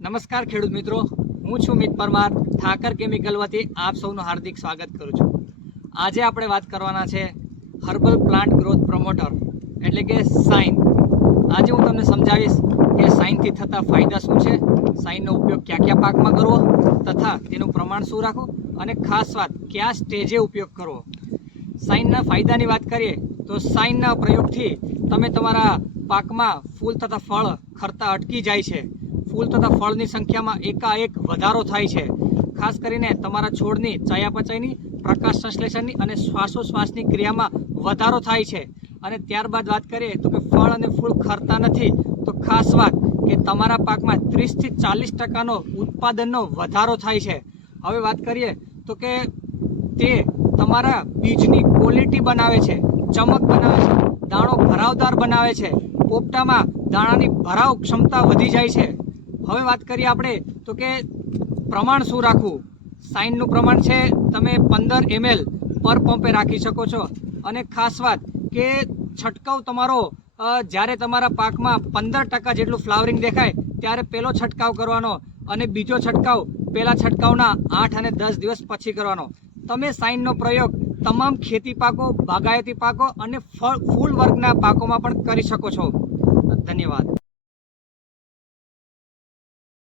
નમસ્કાર ખેડૂત મિત્રો, હું છું મિત પરમાર ઠાકર કેમિકલ વતી આપ સૌનું હાર્દિક સ્વાગત કરું છું। આજે આપણે વાત કરવાના છે હર્બલ પ્લાન્ટ ગ્રોથ પ્રમોટર એટલે કે સાઇન। આજે હું તમને સમજાવીશ કે સાઇનથી થતા ફાયદા શું છે, સાઇનનો ઉપયોગ કયા કયા પાકમાં કરવો તથા તેનું પ્રમાણ શું રાખવું અને ખાસ વાત કયા સ્ટેજે ઉપયોગ કરવો। સાઇનના ફાયદાની વાત કરીએ તો સાઇનના પ્રયોગથી તમે તમારા પાકમાં ફૂલ તથા ફળ ખરતા અટકી જાય છે। ફૂલ તથા ફળની સંખ્યામાં એકાએક વધારો થાય છે। ખાસ કરીને તમારા છોડની ચયાપચયની, પ્રકાશ સંશ્લેષણની અને શ્વાસોશ્વાસની ક્રિયામાં વધારો થાય છે। અને ત્યારબાદ વાત કરીએ તો કે ફળ અને ફૂલ ખરતા નથી તો ખાસ વાત કે તમારા પાકમાં 30 થી 40% ઉત્પાદનનો વધારો થાય છે। હવે વાત કરીએ તો કે તે તમારા બીજની ક્વોલિટી બનાવે છે, ચમક બનાવે છે, દાણો ભરાવદાર બનાવે છે, પોપટામાં દાણાની ભરાવ ક્ષમતા વધી જાય છે। હવે વાત કરીએ આપણે તો કે પ્રમાણ શું રાખવું। સાઇનનું પ્રમાણ છે તમે 15 ml પર પંપે રાખી શકો છો। અને ખાસ વાત કે છંટકાવ તમારો જ્યારે તમારા પાકમાં 15% જેટલું ફ્લાવરિંગ દેખાય ત્યારે પહેલો છંટકાવ કરવાનો અને બીજો છંટકાવ પહેલા છંટકાવના 8 અને 10 દિવસ પછી કરવાનો। તમે સાઇનનો પ્રયોગ તમામ ખેતી પાકો, બાગાયતી પાકો અને ફૂલ વર્ગના પાકોમાં પણ કરી શકો છો। ધન્યવાદ।